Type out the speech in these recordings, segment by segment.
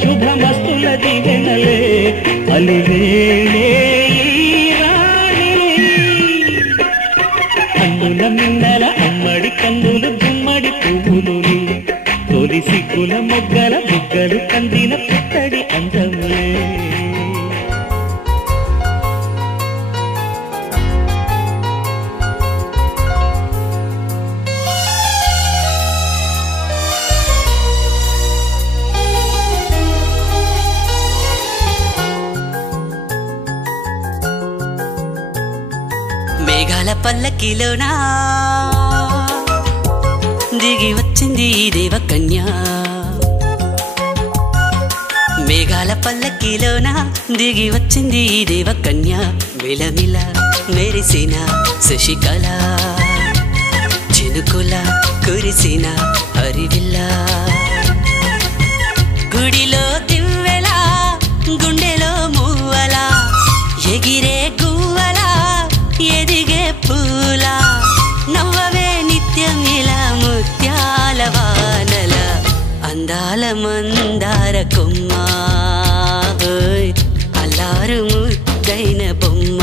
శుభమస్తుల దీవెనలే అలివేళే రాణి అన్నుల మిన్నల అమ్మడి కన్నులు గుమ్మడి పువ్వులు తొలి సిగ్గుల మొగ్గల బుగ్గలు కందిన పుట్టడి అందములే మేఘాల పల్లకిలోనా దిగి వచ్చింది దేవకన్య మేఘాల పల్లకిలోనా దిగి వచ్చింది దేవకన్య మిలమిల మెరిసిన శశికళ చినుకుల కురిసిన హరివిల్ల గుడిలో దివ్వెలా గుండెలో మువ్వలా ఎగిరే గువ్వలా ఎదిగే పూల నవ్వవే నిత్యం ఇలా ముత్యాల వానల అందాల మందార కొమ్మ అల్లారు ముద్దైన బొమ్మ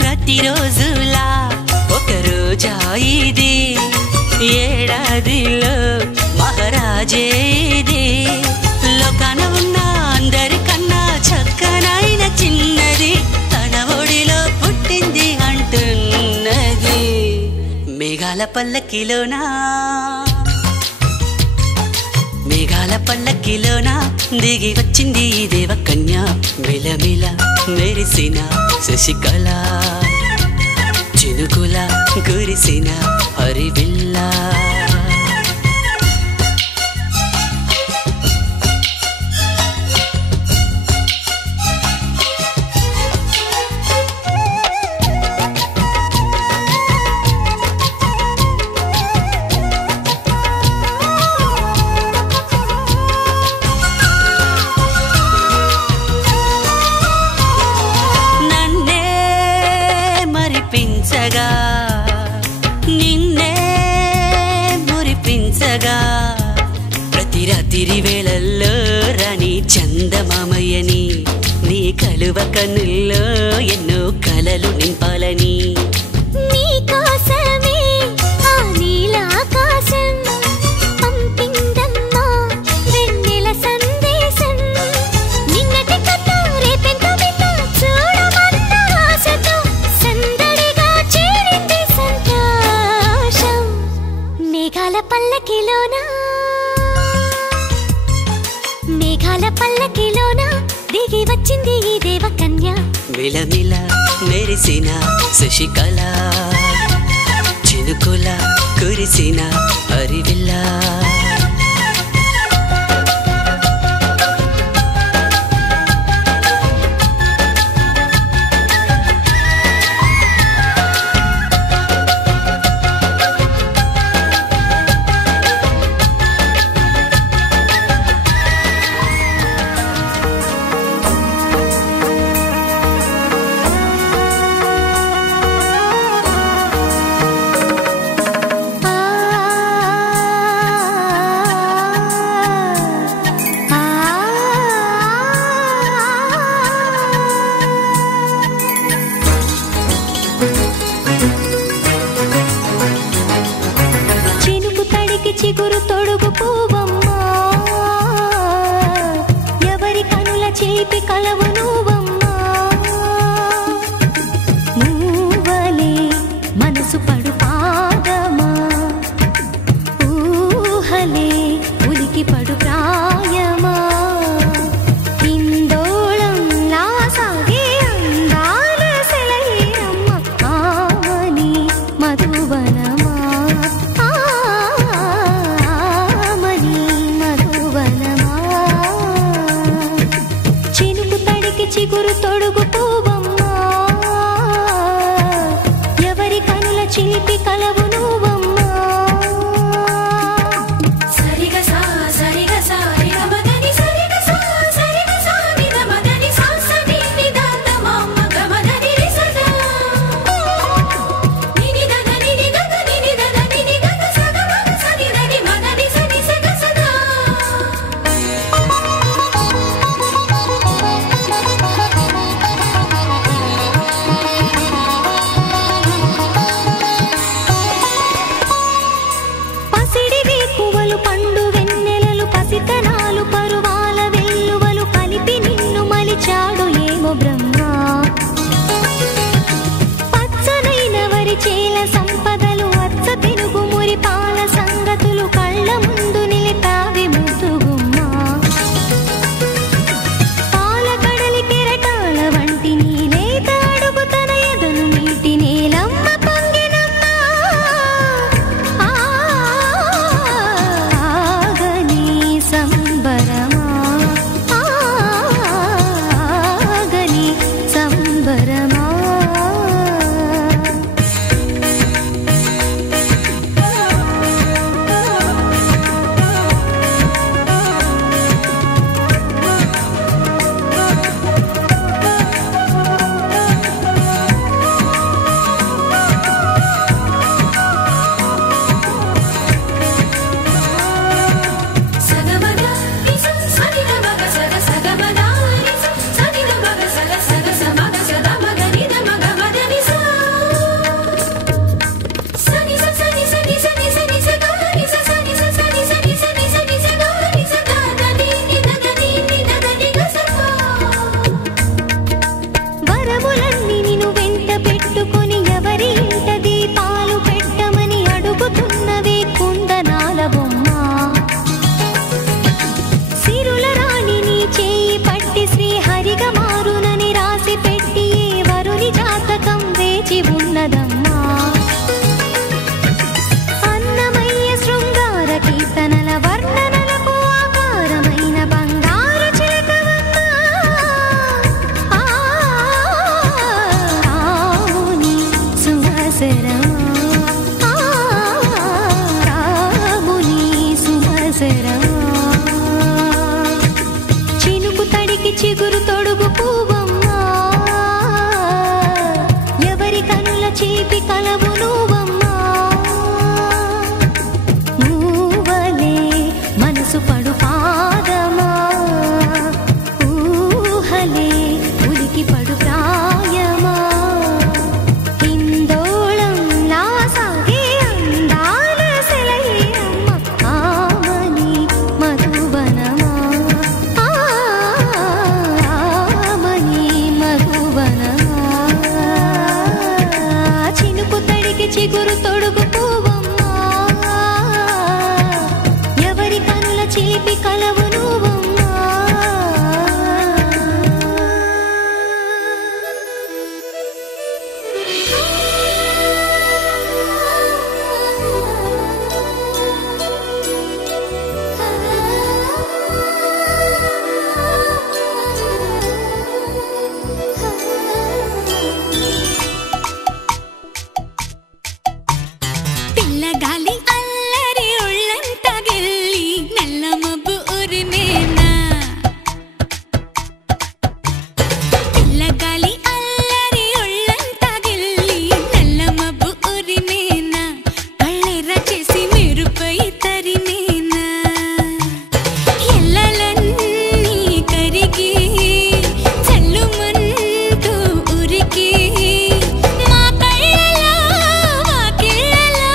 ప్రతిరోజులా ఒక రోజా ఇది ఏడాదిలో మహారాజే ఇది లోకాన ఉన్న అందరికన్నా చక్కనైన చిన్నది తన ఒడిలో పుట్టింది అంటున్నది మేఘాల పల్లకిలోనా మేఘాల పల్లకిలోనా దిగి వచ్చింది దేవకన్య మిలమిల మెరిసిన శశికళ చినుకుల కురిసిన హరివిల్ల నిన్నే మురిపించగా ప్రతి రాత్రి వేళల్లో రాణి చందమామయ్యని నీ కలువ కన్నుల్లో ఎన్నో కలలు నింపాలని మేఘాల పల్లకిలోనా దిగి వచ్చింది దేవకన్య మిలమిల మెరిసిన శశికళ చినుకుల కురిసిన హరివిల్ల చిగురు తొడుగు పూవమ్మా ఎవరి కనుల చేపి కలవు నువ్వమ్మా మూవలే మనసు పడు పాదమా మధువనమా మని మధువనమా చినుకు తడికి చిగురు తొడుగు పూవమ్మా ఎవరి కనుల చిలిపి కలవు నువ్వమ్మా సరిగా సా సరిగా సా మదని సరిగా సా సరిగా సా నిద మదని సా సని నిదాత మమ్మ గమదని రిసదా నిని దద నిని గద నిని దద నిని గద సగ మగ సని దని మదని సని సగ సదా పసిడి వేకువలు పండు వెన్నెలలు పసితనాలు పరువాల వెల్లువలు కలిపి నిన్ను మలిచాడు ఏమో బ్రహ్మ పచ్చనైన వరి చేల సంపదలు అచ్చ పెనుగు మురి పాల సంగతులు కళ్ళ ముందు నిలిపావి ముద్దుగుమ్మ పాల కడలి కెరటాల వంటి నీలేత అడుగు తన ఎదను మీటి నేలమ్మ పొంగినమ్మ ఆగని సంబరమా ఆగని సంబరమా సగమగ నిస సనిద మగ సగ సగమగ నిస సనిద మగ సగ సగ సమగ సద మగ నిద మగ మద నిస సని స సని సని సని సని సగ నిస సని స సని సని సని సని సగ నిస దద ని దద ని దద ని గసప వరములన్నీ నిన్ను వెంట పెట్టుకొని ఎవరి ఇంట దీపాలు పెట్టమని అడుగుతున్నవే కుందనాల బొమ్మ సిరుల రాణి నీ చేయి పట్టి శ్రీహరిగా మారునని రాసి పెట్టి ఏ వరుని జాతకం వేచి ఉన్నదమ్మా అన్నమయ్య శృంగార కీర్తనల వర్ణనలకు ఆకారమైన బంగారు చిలకవమ్మా రాముని సుమసరమా రాముని సుమసరమా చినుకు తడికి చిగురు తొడుగు పూవమ్మా ఎవరి కనుల చీపి కలవు నువ్వమ్మా నువ్వలే మనసు పడు పాదమా ఊహలే ఉలికి పడు ప్రాయమా హిందోళం లా సాగే అందాల సెలయేరమ్మ ఆమని మధువనమా ఆమని మధువనమా చినుకు తడికి చిగురు తొడుగు పూవమ్మా ఎవరి కనుల చిలిపి కలవు నువ్వమ్మా పిల్లగాలి అల్లరి ఒళ్ళంత గిల్లి నల్ల మబ్బు ఉరిమేనా పిల్లగాలి అల్లరి ఒళ్ళంత గిల్లి నల్ల మబ్బు ఉరిమేనా కళ్ళెర్ర చేసి మెరుపై తరిమేనా ఎల్లలన్నీ కరిగి చల్లుమంటూ ఉరికి మా కళ్ళలో వాకిళ్ళలో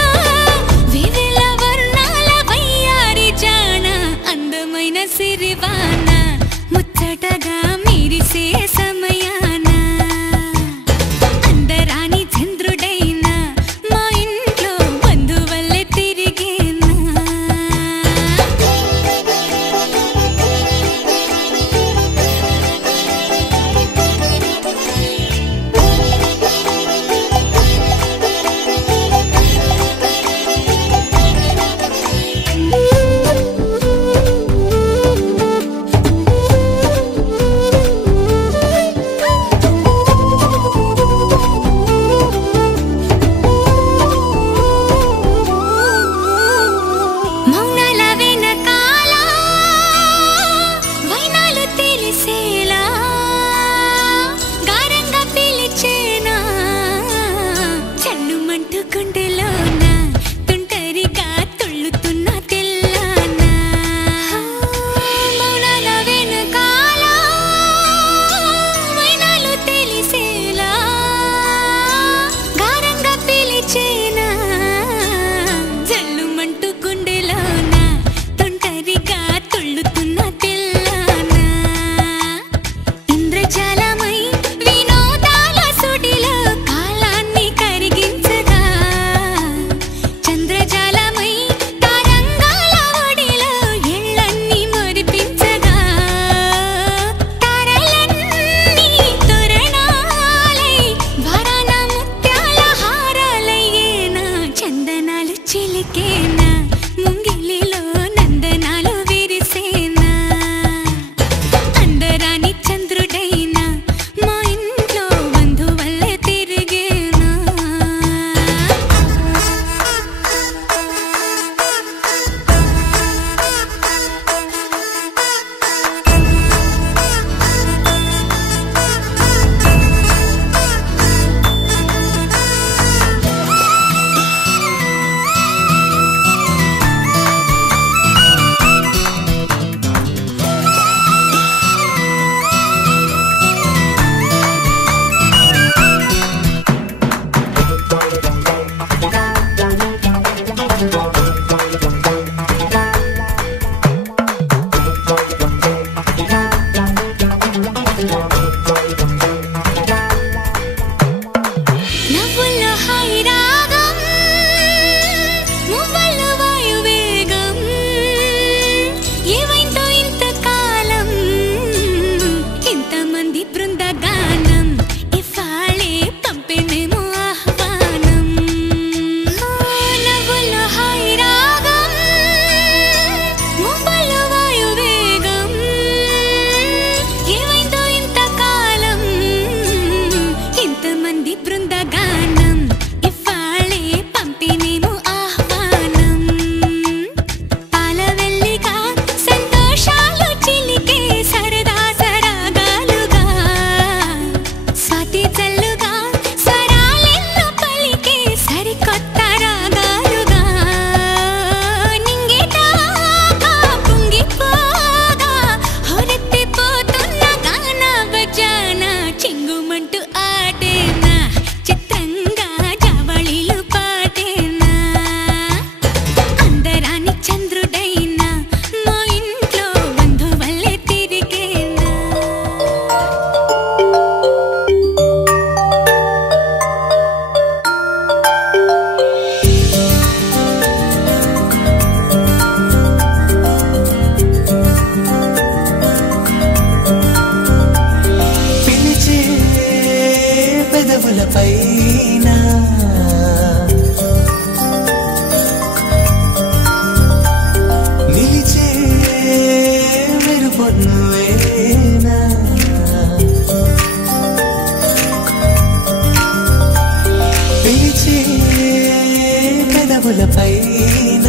పెదవులపైన